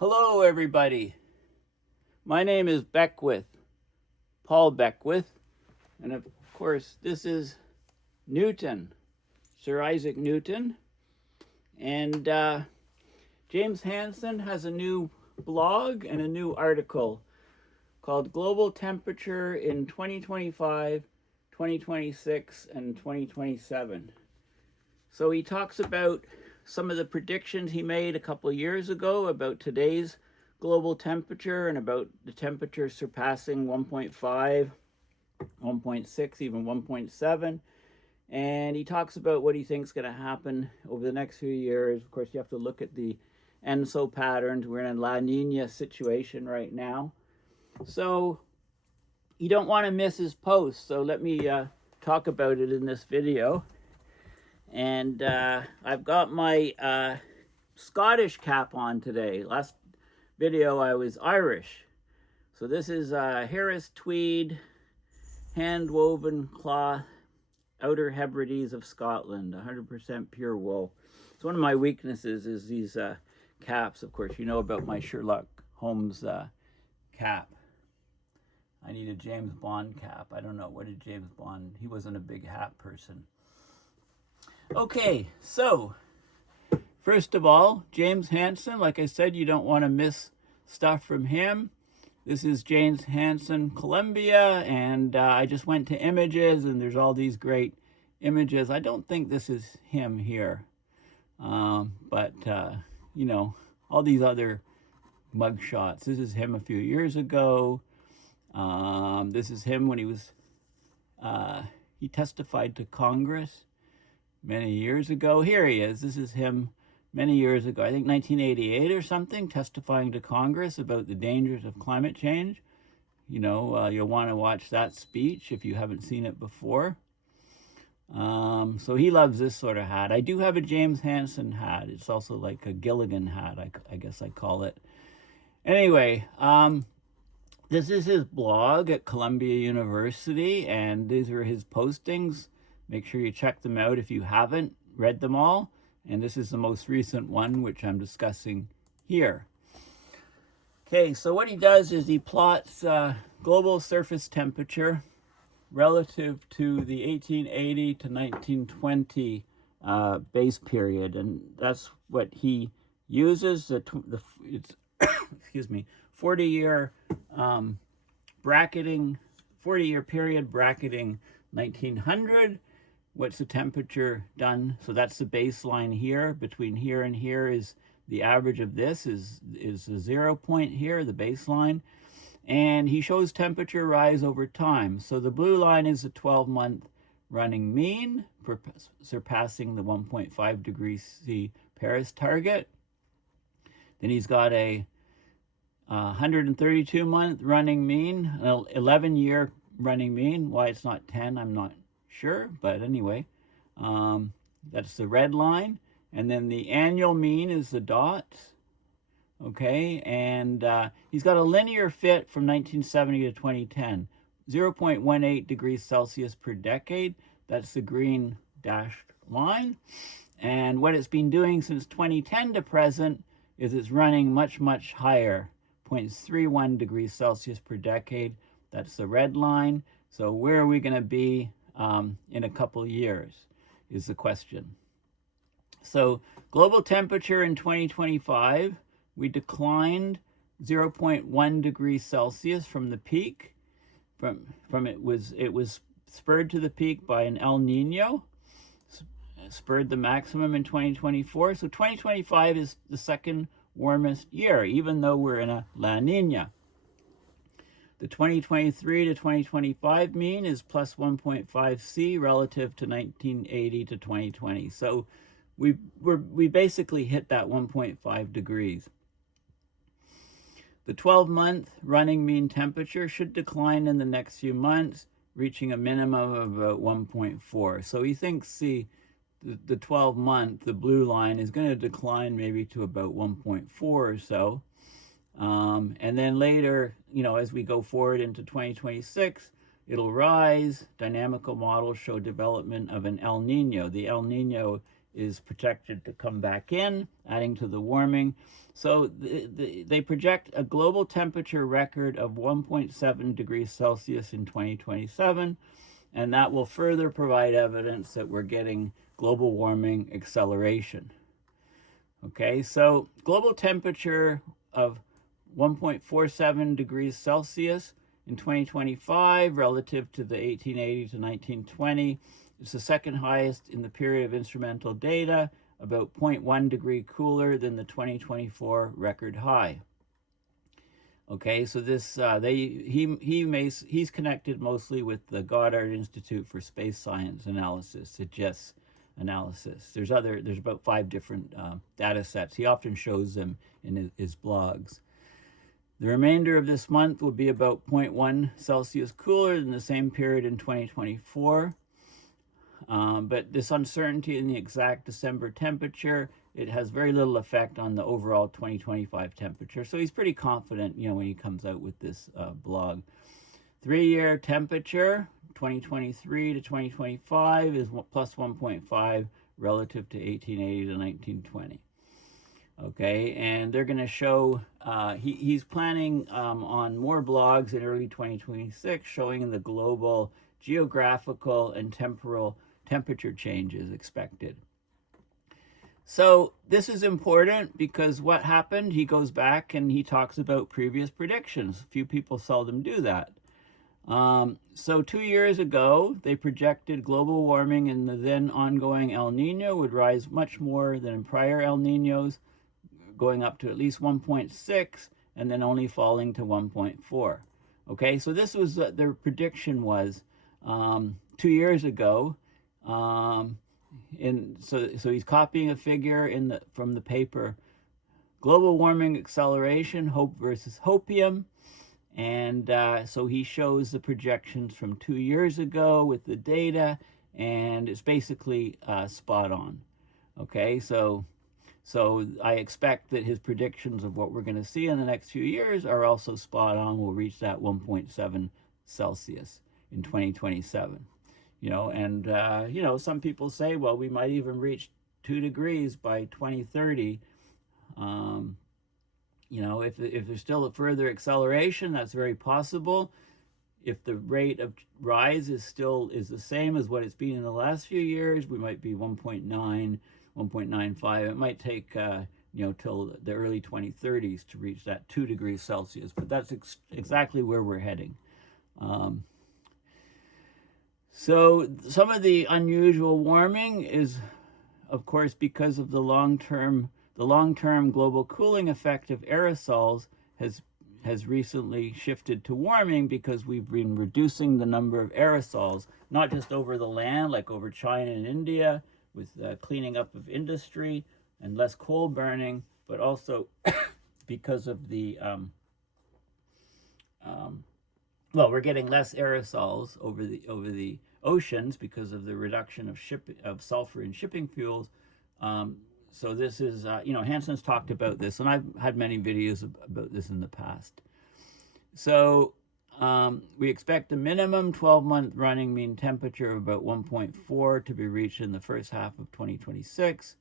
Hello, everybody. My name is Beckwith, Paul Beckwith, and of course, this is Newton, Sir Isaac Newton. And James Hansen has a new blog and a new article called Global Temperature in 2025, 2026, and 2027. So he talks about some of the predictions he made a couple of years ago about today's global temperature and about the temperature surpassing 1.5, 1.6, even 1.7. And he talks about what he thinks is going to happen over the next few years. Of course, you have to look at the ENSO patterns. We're in a La Nina situation right now. So you don't want to miss his post. So let me talk about it in this video. And I've got my Scottish cap on today. Last video I was Irish. So this is Harris tweed, hand-woven cloth, Outer Hebrides of Scotland, 100% pure wool. So one of my weaknesses is these caps. Of course, you know about my Sherlock Holmes cap. I need a James Bond cap. I don't know, what did James Bond, he wasn't a big hat person. Okay, so first of all, James Hansen, like I said, you don't want to miss stuff from him. This is James Hansen, Columbia, and I just went to images, and there's all these great images. I don't think this is him here, but you know, all these other mug shots. This is him a few years ago. This is him when he was, he testified to Congress many years ago. Here he is. This is him many years ago, I think 1988 or something, testifying to Congress about the dangers of climate change. You know, you'll want to watch that speech if you haven't seen it before. So he loves this sort of hat. I do have a James Hansen hat. It's also like a Gilligan hat, I guess I call it. Anyway, this is his blog at Columbia University, and these are his postings. Make sure you check them out if you haven't read them all. And this is the most recent one, which I'm discussing here. Okay, so what he does is he plots global surface temperature relative to the 1880 to 1920 base period. And that's what he uses. It's excuse me, 40-year bracketing, 40-year period bracketing 1900. What's the temperature done? So that's the baseline here. Between here and here is the average of this is the 0 point here, the baseline. And he shows temperature rise over time. So the blue line is the 12-month running mean, surpassing the 1.5 degrees C Paris target. Then he's got a 132-month running mean, an 11-year running mean. Why it's not 10, I'm not sure, but anyway, that's the red line. And then the annual mean is the dots. Okay, and he's got a linear fit from 1970 to 2010, 0.18 degrees Celsius per decade. That's the green dashed line. And what it's been doing since 2010 to present is it's running much, much higher, 0.31 degrees Celsius per decade. That's the red line. So where are we going to be in a couple of years is the question. So global temperature in 2025, we declined 0.1 degrees Celsius from the peak. It was spurred to the peak by an El Nino, spurred the maximum in 2024. So 2025 is the second warmest year, even though we're in a La Nina. The 2023 to 2025 mean is plus 1.5 C relative to 1980 to 2020. So we basically hit that 1.5 degrees. The 12-month running mean temperature should decline in the next few months, reaching a minimum of about 1.4. So he thinks the 12-month, the blue line, is going to decline maybe to about 1.4 or so. And then later, you know, as we go forward into 2026, it'll rise. Dynamical models show development of an El Nino. The El Nino is projected to come back in, adding to the warming. So they project a global temperature record of 1.7 degrees Celsius in 2027, and that will further provide evidence that we're getting global warming acceleration. Okay, so global temperature of 1.47 degrees Celsius in 2025 relative to the 1880 to 1920 is the second highest in the period of instrumental data, about 0.1 degree cooler than the 2024 record high. Okay, so this he's connected mostly with the Goddard Institute for Space Science Analysis, the GISS analysis. There's about 5 different data sets. He often shows them in his blogs. The remainder of this month will be about 0.1 Celsius cooler than the same period in 2024. But this uncertainty in the exact December temperature, it has very little effect on the overall 2025 temperature. So he's pretty confident, when he comes out with this blog. 3-year temperature, 2023 to 2025, is plus 1.5 relative to 1880 to 1920. Okay, and they're going to show, he's planning on more blogs in early 2026 showing the global geographical and temporal temperature changes expected. So this is important because what happened, he goes back and he talks about previous predictions. Few people seldom do that. So 2 years ago, they projected global warming in the then ongoing El Nino would rise much more than in prior El Ninos, going up to at least 1.6 and then only falling to 1.4. Okay, so this was their prediction was 2 years ago. So he's copying a figure from the paper Global Warming Acceleration, Hope versus Hopium. And so he shows the projections from 2 years ago with the data, and it's basically spot on. Okay, so I expect that his predictions of what we're going to see in the next few years are also spot on. We'll reach that 1.7 Celsius in 2027. And some people say, well, we might even reach 2 degrees by 2030. If there's still a further acceleration, that's very possible. If the rate of rise is the same as what it's been in the last few years, we might be 1.9, 1.95. It might take till the early 2030s to reach that 2 degrees Celsius, but that's exactly where we're heading. So some of the unusual warming is, of course, because of the long-term global cooling effect of aerosols has recently shifted to warming because we've been reducing the number of aerosols, not just over the land, like over China and India, with cleaning up of industry and less coal burning, but also because of the we're getting less aerosols over the oceans because of the reduction of sulfur in shipping fuels. So this is, Hansen's talked about this, and I've had many videos about this in the past. So we expect a minimum 12-month running mean temperature of about 1.4 to be reached in the first half of 2026.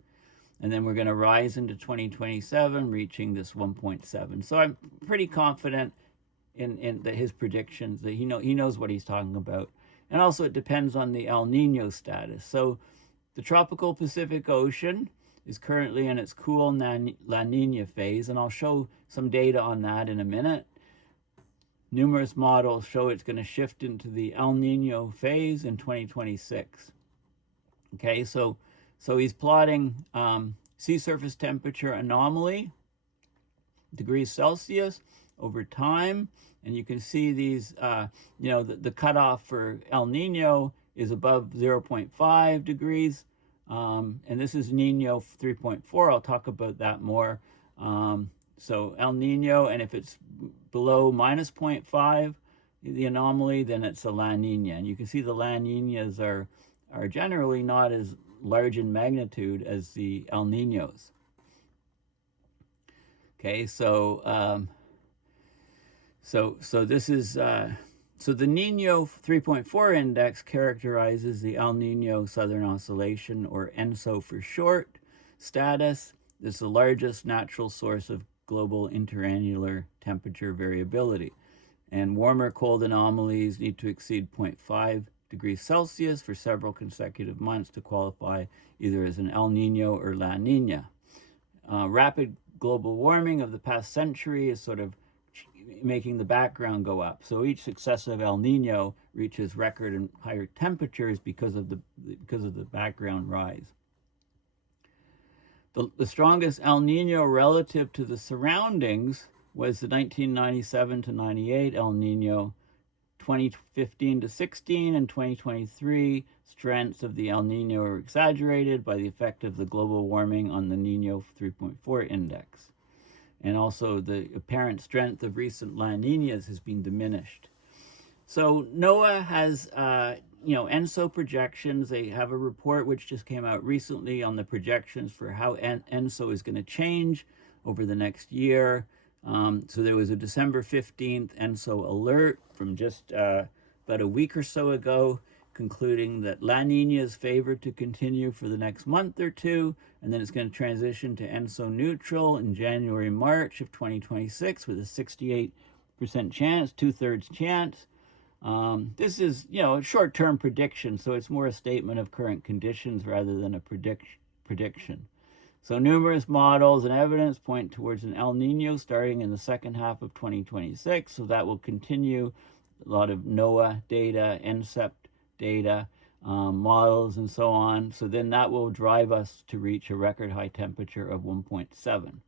And then we're going to rise into 2027, reaching this 1.7. So I'm pretty confident in his predictions, that he knows what he's talking about. And also it depends on the El Nino status. So the tropical Pacific Ocean is currently in its cool La Nina phase, and I'll show some data on that in a minute. Numerous models show it's going to shift into the El Nino phase in 2026. Okay, so he's plotting sea surface temperature anomaly, degrees Celsius, over time, and you can see these, the cutoff for El Nino is above 0.5 degrees. And this is Nino 3.4. I'll talk about that more. So El Nino, and if it's below minus 0.5, the anomaly, then it's a La Nina. And you can see the La Ninas are generally not as large in magnitude as the El Ninos. Okay, so this is So the Nino 3.4 index characterizes the El Nino Southern Oscillation, or ENSO for short, status. This is the largest natural source of global interannular temperature variability. And warmer cold anomalies need to exceed 0.5 degrees Celsius for several consecutive months to qualify either as an El Nino or La Nina. Rapid global warming of the past century is sort of making the background go up. So each successive El Nino reaches record and higher temperatures because of the background rise. The strongest El Nino relative to the surroundings was the 1997 to 98 El Nino. 2015 to 16 and 2023 strengths of the El Nino are exaggerated by the effect of the global warming on the Nino 3.4 index. And also the apparent strength of recent La Ninas has been diminished. So NOAA has, ENSO projections. They have a report which just came out recently on the projections for how ENSO is going to change over the next year. So there was a December 15th ENSO alert from just about a week or so ago, concluding that La Nina is favored to continue for the next month or two, and then it's going to transition to ENSO neutral in January, March of 2026 with a 68% chance, 2/3 chance. This is, a short-term prediction, so it's more a statement of current conditions rather than a prediction. So numerous models and evidence point towards an El Nino starting in the second half of 2026, so that will continue. A lot of NOAA data, NCEP data, models, and so on. So then that will drive us to reach a record high temperature of 1.7.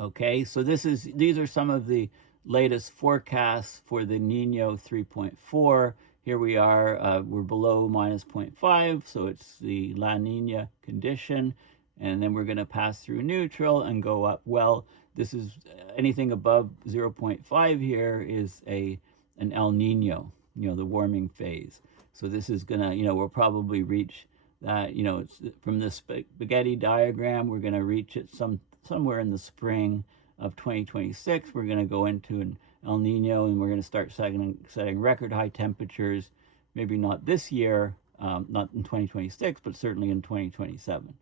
Okay, so these are some of the latest forecasts for the Nino 3.4. Here we are, we're below minus 0.5, so it's the La Nina condition, and then we're going to pass through neutral and go up. Well, this is anything above 0.5 here is an El Nino, the warming phase. So this is going to, we'll probably reach that, it's from the spaghetti diagram, we're going to reach it somewhere in the spring of 2026. We're going to go into an El Nino, and we're going to start setting record high temperatures, maybe not this year, not in 2026, but certainly in 2027.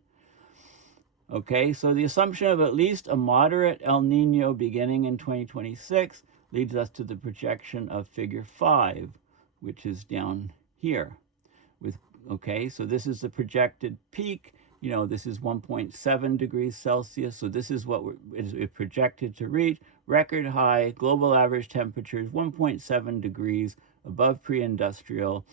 Okay, so the assumption of at least a moderate El Nino beginning in 2026 leads us to the projection of figure 5, which is down here. Okay, so this is the projected peak. This is 1.7 degrees Celsius. So this is what it's projected to reach. Record high global average temperatures, 1.7 degrees above pre-industrial.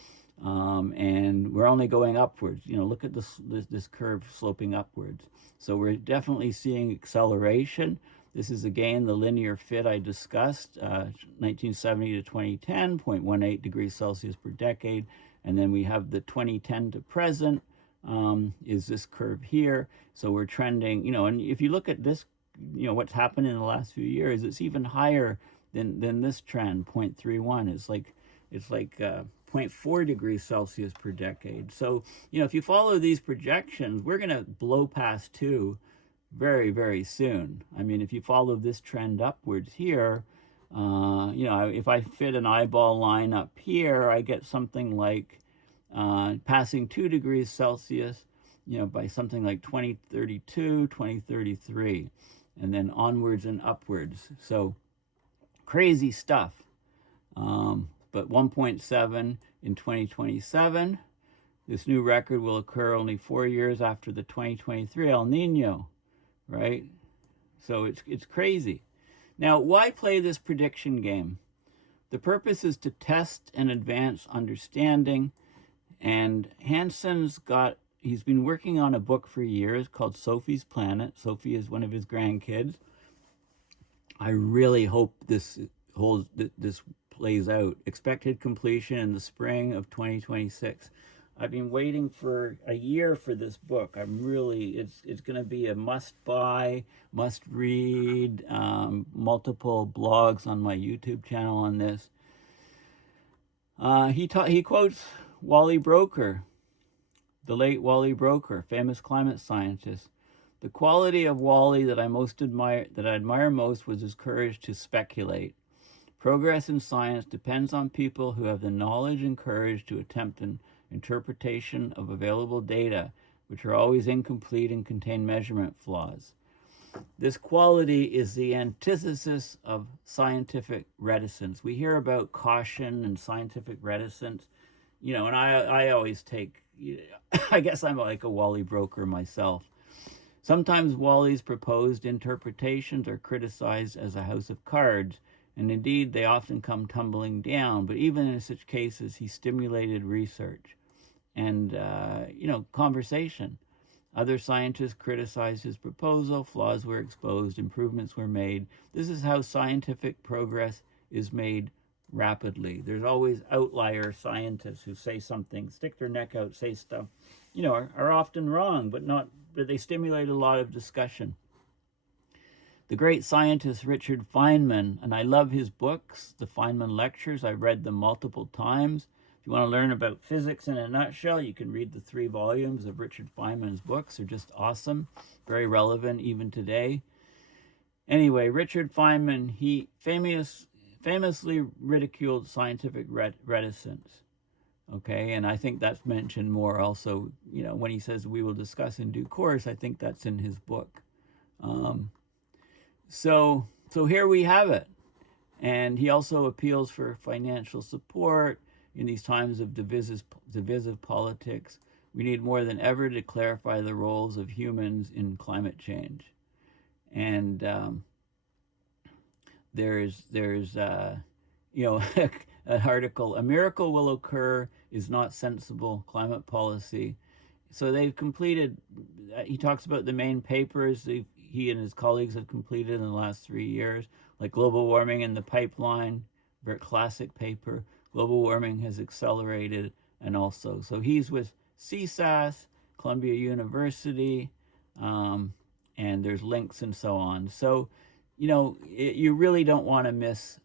And we're only going upwards. Look at this curve sloping upwards. So we're definitely seeing acceleration. This is, again, the linear fit I discussed, 1970 to 2010, 0.18 degrees Celsius per decade. And then we have the 2010 to present, is this curve here. So we're trending, and if you look at this, what's happened in the last few years, it's even higher than this trend, 0.31. It's like 0.4 degrees Celsius per decade. So, if you follow these projections, we're going to blow past 2 very, very soon. I mean, if you follow this trend upwards here, if I fit an eyeball line up here, I get something like passing 2 degrees Celsius, by something like 2032, 2033, and then onwards and upwards. So crazy stuff. But 1.7 in 2027. This new record will occur only 4 years after the 2023 El Nino, right? So it's crazy. Now, why play this prediction game? The purpose is to test and advance understanding. And Hansen's he's been working on a book for years called Sophie's Planet. Sophie is one of his grandkids. I really hope this plays out. Expected completion in the spring of 2026. I've been waiting for a year for this book. It's going to be a must-buy, must-read, multiple blogs on my YouTube channel on this. He quotes Wally Broker, the late Wally Broker, famous climate scientist. The quality of Wally that I admire most was his courage to speculate. Progress in science depends on people who have the knowledge and courage to attempt an interpretation of available data, which are always incomplete and contain measurement flaws. This quality is the antithesis of scientific reticence. We hear about caution and scientific reticence, and I always take, I guess I'm like a Wally broker myself. Sometimes Wally's proposed interpretations are criticized as a house of cards, and indeed they often come tumbling down, but even in such cases, he stimulated research and, conversation. Other scientists criticized his proposal, flaws were exposed, improvements were made. This is how scientific progress is made rapidly. There's always outlier scientists who say something, stick their neck out, say stuff, are often wrong, but they stimulate a lot of discussion. The great scientist Richard Feynman, and I love his books, the Feynman Lectures. I've read them multiple times. If you want to learn about physics in a nutshell, you can read the 3 volumes of Richard Feynman's books. They're just awesome, very relevant even today. Anyway, Richard Feynman, he famously ridiculed scientific reticence. Okay, and I think that's mentioned more also, when he says we will discuss in due course, I think that's in his book. So here we have it. And he also appeals for financial support in these times of divisive politics. We need more than ever to clarify the roles of humans in climate change. And there's an article, a miracle will occur is not sensible climate policy. So they've completed, he talks about the main papers he and his colleagues have completed in the last 3 years, like global warming in the pipeline, very classic paper. Global warming has accelerated, and also, so he's with CSAS, Columbia University, and there's links and so on. So, you really don't want to miss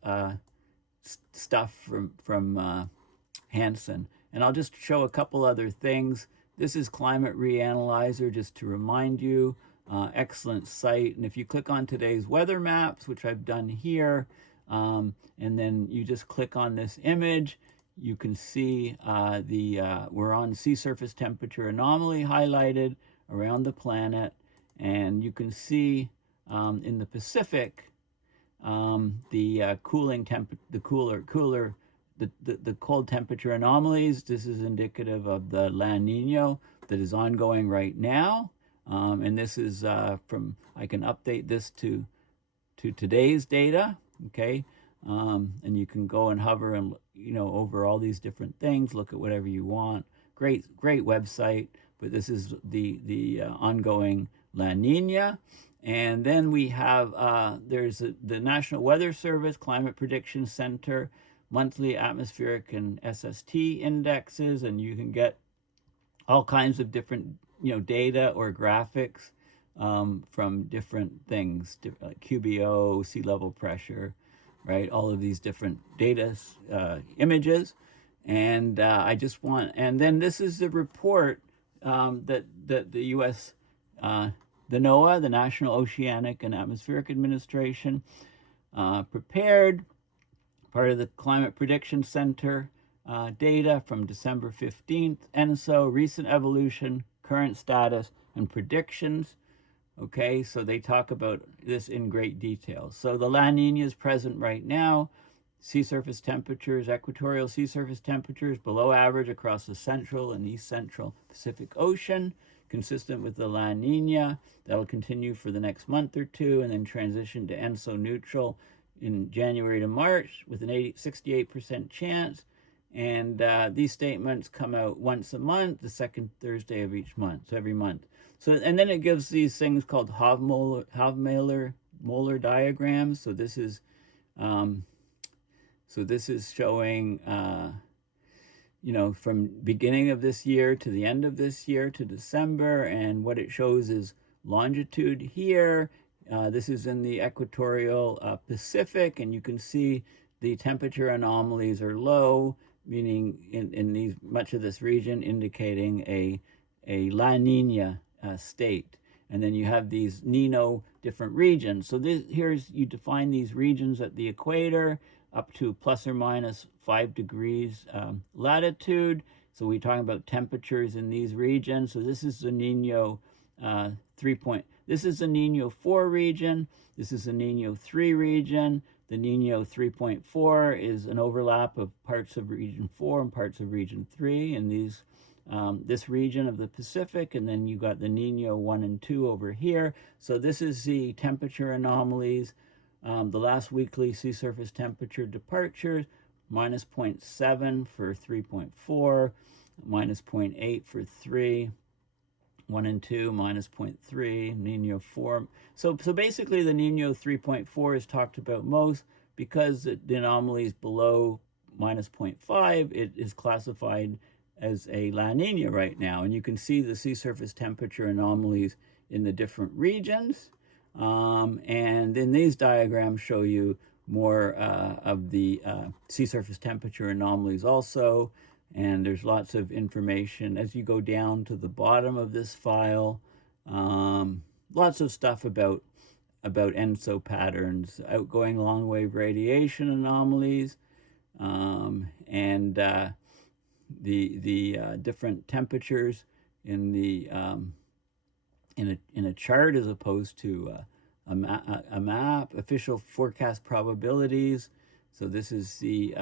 stuff from Hansen. And I'll just show a couple other things. This is Climate Reanalyzer, just to remind you. Excellent site. And if you click on today's weather maps, which I've done here, and then you just click on this image, you can see we're on sea surface temperature anomaly highlighted around the planet. And you can see in the Pacific, the cold temperature anomalies. This is indicative of the La Nina that is ongoing right now. And this is I can update this to today's data, okay? And you can go and hover and, over all these different things, look at whatever you want. Great website, but this is the ongoing La Nina. And then we have, there's the National Weather Service, Climate Prediction Center, monthly atmospheric and SST indexes, and you can get all kinds of different data or graphics from different things, like QBO, sea level pressure, right? All of these different data images. And and then this is the report that the U.S., the NOAA, the National Oceanic and Atmospheric Administration, prepared, part of the Climate Prediction Center data from December 15th, ENSO, recent evolution, current status, and predictions. Okay, so they talk about this in great detail. So the La Nina is present right now. Sea surface temperatures, equatorial sea surface temperatures below average across the central and east central Pacific Ocean, consistent with the La Nina. That'll continue for the next month or two and then transition to ENSO neutral in January to March with an 68% chance. And these statements come out once a month, the second Thursday of each month, so every month. So, and then it gives these things called Hofmöller diagrams. So this is showing, from beginning of this year to the end of this year to December, and what it shows is longitude here. This is in the equatorial Pacific, and you can see the temperature anomalies are low, meaning in much of this region, indicating a La Nina state. And then you have these Nino different regions. So you define these regions at the equator. up to plus or minus 5 degrees latitude. So we're talking about temperatures in these regions. So this is the Nino 3 point. This is the Nino 4 region. This is the Nino 3 region. The Nino 3.4 is an overlap of parts of region 4 and parts of region 3 in these this region of the Pacific, and then you got the Nino 1 and 2 over here. So this is the temperature anomalies. The last weekly sea surface temperature departures, minus 0.7 for 3.4, minus 0.8 for 3, 1 and 2, minus 0.3, Nino 4. So basically the Nino 3.4 is talked about most because the anomaly is below minus 0.5. It is classified as a La Nina right now. And you can see the sea surface temperature anomalies in the different regions. And then these diagrams show you more of the sea surface temperature anomalies also. And there's lots of information as you go down to the bottom of this file. Lots of stuff about ENSO patterns, outgoing long wave radiation anomalies, and the different temperatures in the in a chart as opposed to a map, official forecast probabilities. So this is the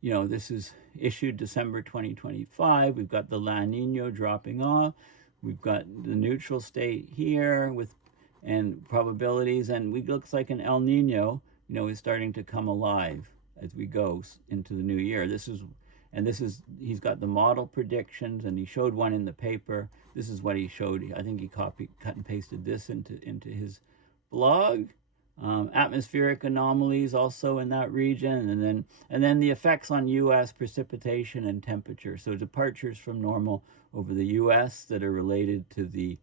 this is issued December 2025. We've got the La Nina dropping off. We've got the neutral state here and probabilities, and it looks like an El Nino, is starting to come alive as we go into the new year. He's got the model predictions, and he showed one in the paper. This is what he showed. I think he cut and pasted this into his blog. Atmospheric anomalies also in that region, and then the effects on U.S. precipitation and temperature. So departures from normal over the U.S. that are related to the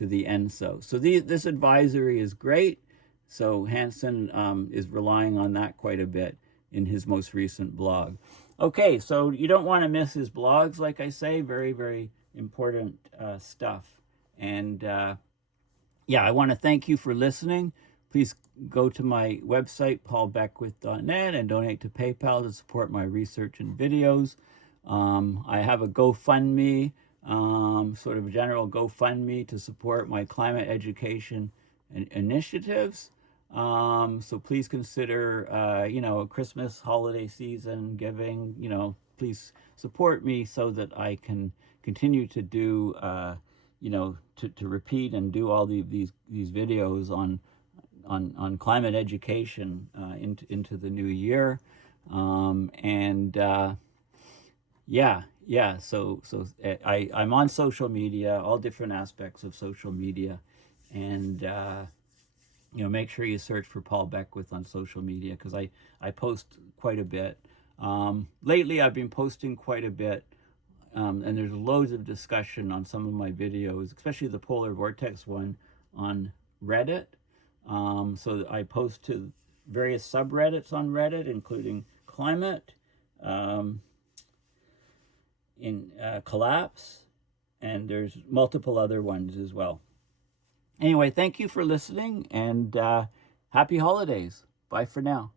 ENSO. So this advisory is great. So Hansen is relying on that quite a bit in his most recent blog. Okay, so you don't want to miss his blogs, like I say, very, very important stuff. And yeah, I want to thank you for listening. Please go to my website, paulbeckwith.net, and donate to PayPal to support my research and videos. I have a GoFundMe, sort of a general GoFundMe to support my climate education initiatives. So please consider, Christmas holiday season giving, please support me so that I can continue to do, to repeat and do all these videos on climate education into the new year. So I'm on social media, all different aspects of social media, and make sure you search for Paul Beckwith on social media, because I post quite a bit. Lately I've been posting quite a bit, and there's loads of discussion on some of my videos, especially the polar vortex one on Reddit. So I post to various subreddits on Reddit, including climate, collapse, and there's multiple other ones as well. Anyway, thank you for listening, and happy holidays. Bye for now.